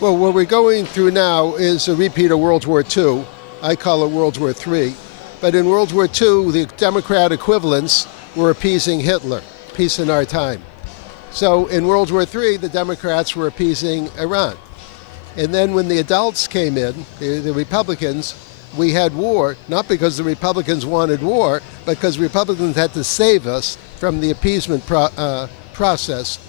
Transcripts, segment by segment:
Well, what we're going through now is a repeat of World War II. I call it World War III. But in World War II, the Democrat equivalents were appeasing Hitler, peace in our time. So in World War III, the Democrats were appeasing Iran. And then when the adults came in, the Republicans, we had war, not because the Republicans wanted war, but because Republicans had to save us from the appeasement process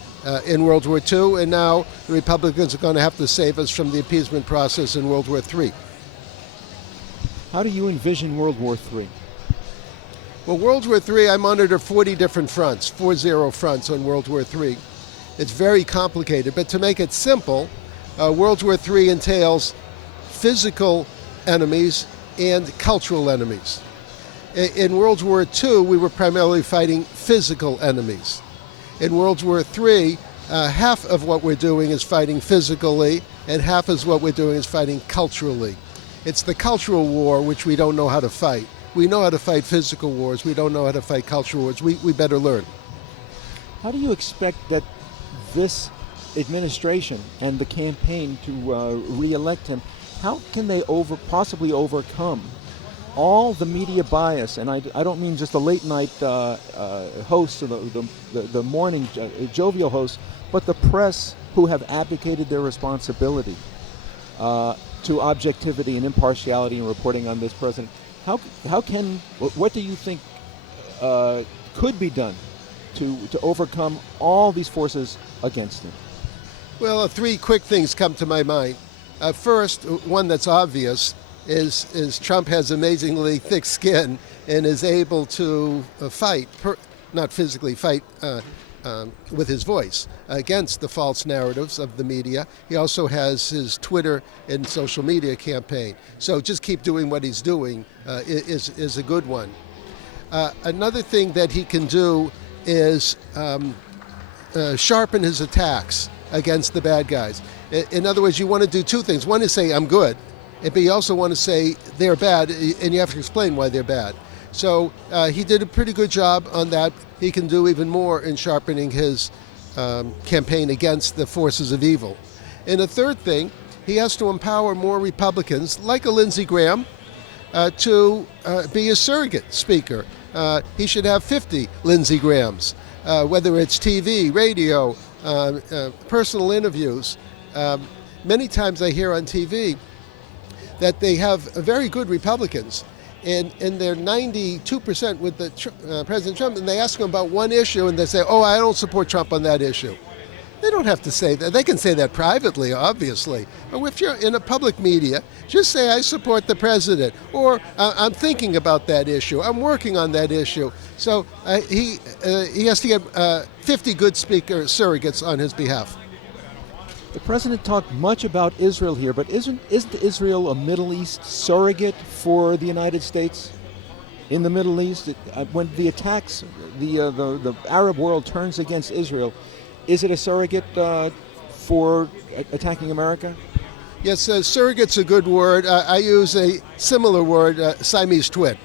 in World War II, and now the Republicans are going to have to save us from the appeasement process in World War III. How do you envision World War III? Well, World War III, I monitor 40 different fronts, 40 fronts on World War III. It's very complicated, but to make it simple, World War III entails physical enemies and cultural enemies. In World War II, we were primarily fighting physical enemies. In World War III, half of what we're doing is fighting physically, and half of what we're doing is fighting culturally. It's the cultural war which we don't know how to fight. We know how to fight physical wars. We don't know how to fight cultural wars. We better learn. How do you expect that this administration and the campaign to re-elect him, how can they possibly overcome all the media bias? And I don't mean just the late night hosts or the morning jovial hosts, but the press who have abdicated their responsibility to objectivity and impartiality in reporting on this president. What do you think could be done to overcome all these forces against him? Well, three quick things come to my mind. First, one that's obvious is Trump has amazingly thick skin and is able to fight, not physically fight with his voice against the false narratives of the media. He also has his Twitter and social media campaign. So just keep doing what he's doing is a good one. Another thing that he can do is sharpen his attacks against the bad guys. In other words, you want to do two things. One is say, I'm good, but you also want to say they're bad, and you have to explain why they're bad. So he did a pretty good job on that. He can do even more in sharpening his campaign against the forces of evil. And the third thing, he has to empower more Republicans, like a Lindsey Graham, to be a surrogate speaker. He should have 50 Lindsey Grahams, whether it's TV, radio, personal interviews. Many times I hear on TV that they have very good Republicans, and they're 92% with President Trump, and they ask him about one issue, and they say, oh, I don't support Trump on that issue. They don't have to say that. They can say that privately, obviously. But if you're in a public media, just say, I support the president, or I'm thinking about that issue, I'm working on that issue. So he has to get 50 good speaker surrogates on his behalf. The president talked much about Israel here, but isn't Israel a Middle East surrogate for the United States in the Middle East? When the attacks, the Arab world turns against Israel, is it a surrogate for attacking America? Yes, surrogate's a good word. I use a similar word, Siamese twin.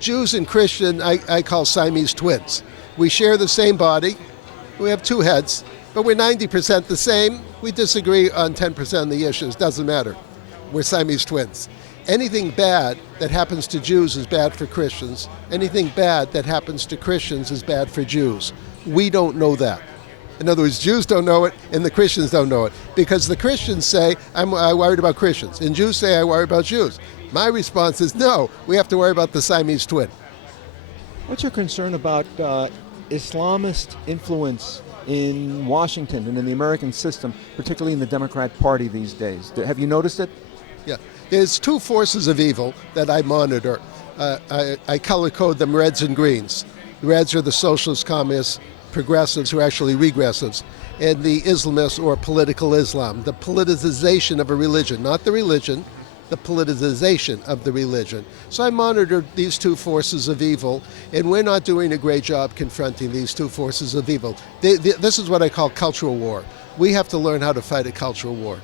Jews and Christian, I call Siamese twins. We share the same body. We have two heads, but we're 90% the same. We disagree on 10% of the issues. Doesn't matter. We're Siamese twins. Anything bad that happens to Jews is bad for Christians. Anything bad that happens to Christians is bad for Jews. We don't know that. In other words, Jews don't know it, and the Christians don't know it. Because the Christians say, I'm worried about Christians, and Jews say, I worry about Jews. My response is, no, we have to worry about the Siamese twin. What's your concern about Islamist influence in Washington and in the American system, particularly in the Democrat Party these days? Have you noticed it? Yeah. There's two forces of evil that I monitor. I color code them reds and greens. The reds are the socialist, communists, progressives who are actually regressives, and the Islamists or political Islam, the politicization of a religion, not the religion, the politicization of the religion. So I monitor these two forces of evil, and we're not doing a great job confronting these two forces of evil. This is what I call cultural war. We have to learn how to fight a cultural war.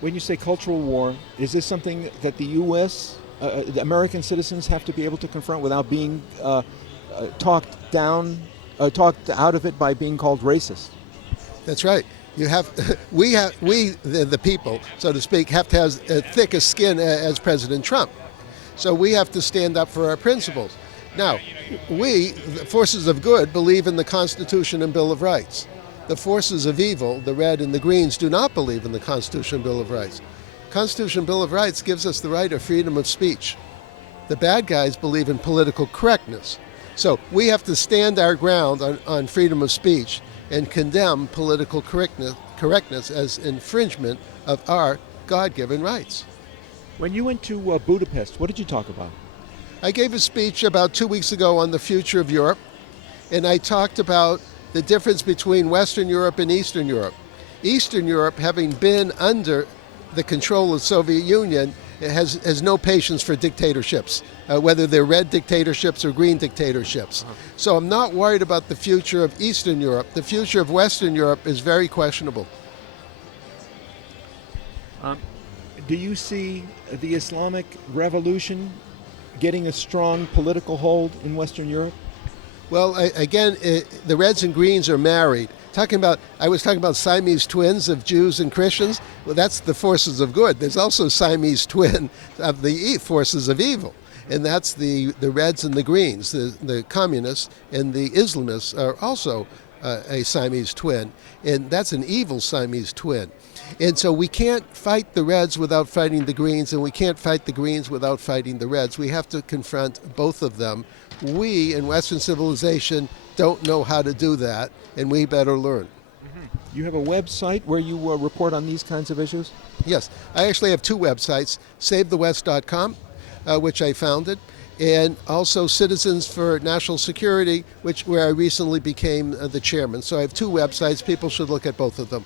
When you say cultural war, is this something that the U.S., the American citizens have to be able to confront without being talked out of it by being called racist? That's right. we, the people, so to speak, have to have as thick a skin as President Trump. So we have to stand up for our principles. Now, we, the forces of good, believe in the Constitution and Bill of Rights. The forces of evil, the red and the greens, do not believe in the Constitution and Bill of Rights. Constitution and Bill of Rights gives us the right of freedom of speech. The bad guys believe in political correctness. So we have to stand our ground on freedom of speech and condemn political correctness as infringement of our God-given rights. When you went to Budapest, what did you talk about? I gave a speech about 2 weeks ago on the future of Europe, and I talked about the difference between Western Europe and Eastern Europe. Eastern Europe, having been under the control of the Soviet Union, has no patience for dictatorships, whether they're red dictatorships or green dictatorships. So I'm not worried about the future of Eastern Europe. The future of Western Europe is very questionable. Do you see the Islamic revolution getting a strong political hold in Western Europe? Well, again, the Reds and Greens are married. I was talking about Siamese twins of Jews and Christians. Well, that's the forces of good. There's also Siamese twin of the forces of evil, and that's the Reds and the Greens. The communists and the Islamists are also a Siamese twin, and that's an evil Siamese twin. And so we can't fight the Reds without fighting the Greens, and we can't fight the Greens without fighting the Reds. We have to confront both of them. We in Western civilization don't know how to do that, and we better learn. You have a website where you report on these kinds of issues? Yes, I actually have two websites, SaveTheWest.com, which I founded, and also Citizens for National Security, where I recently became the chairman. So I have two websites. People should look at both of them.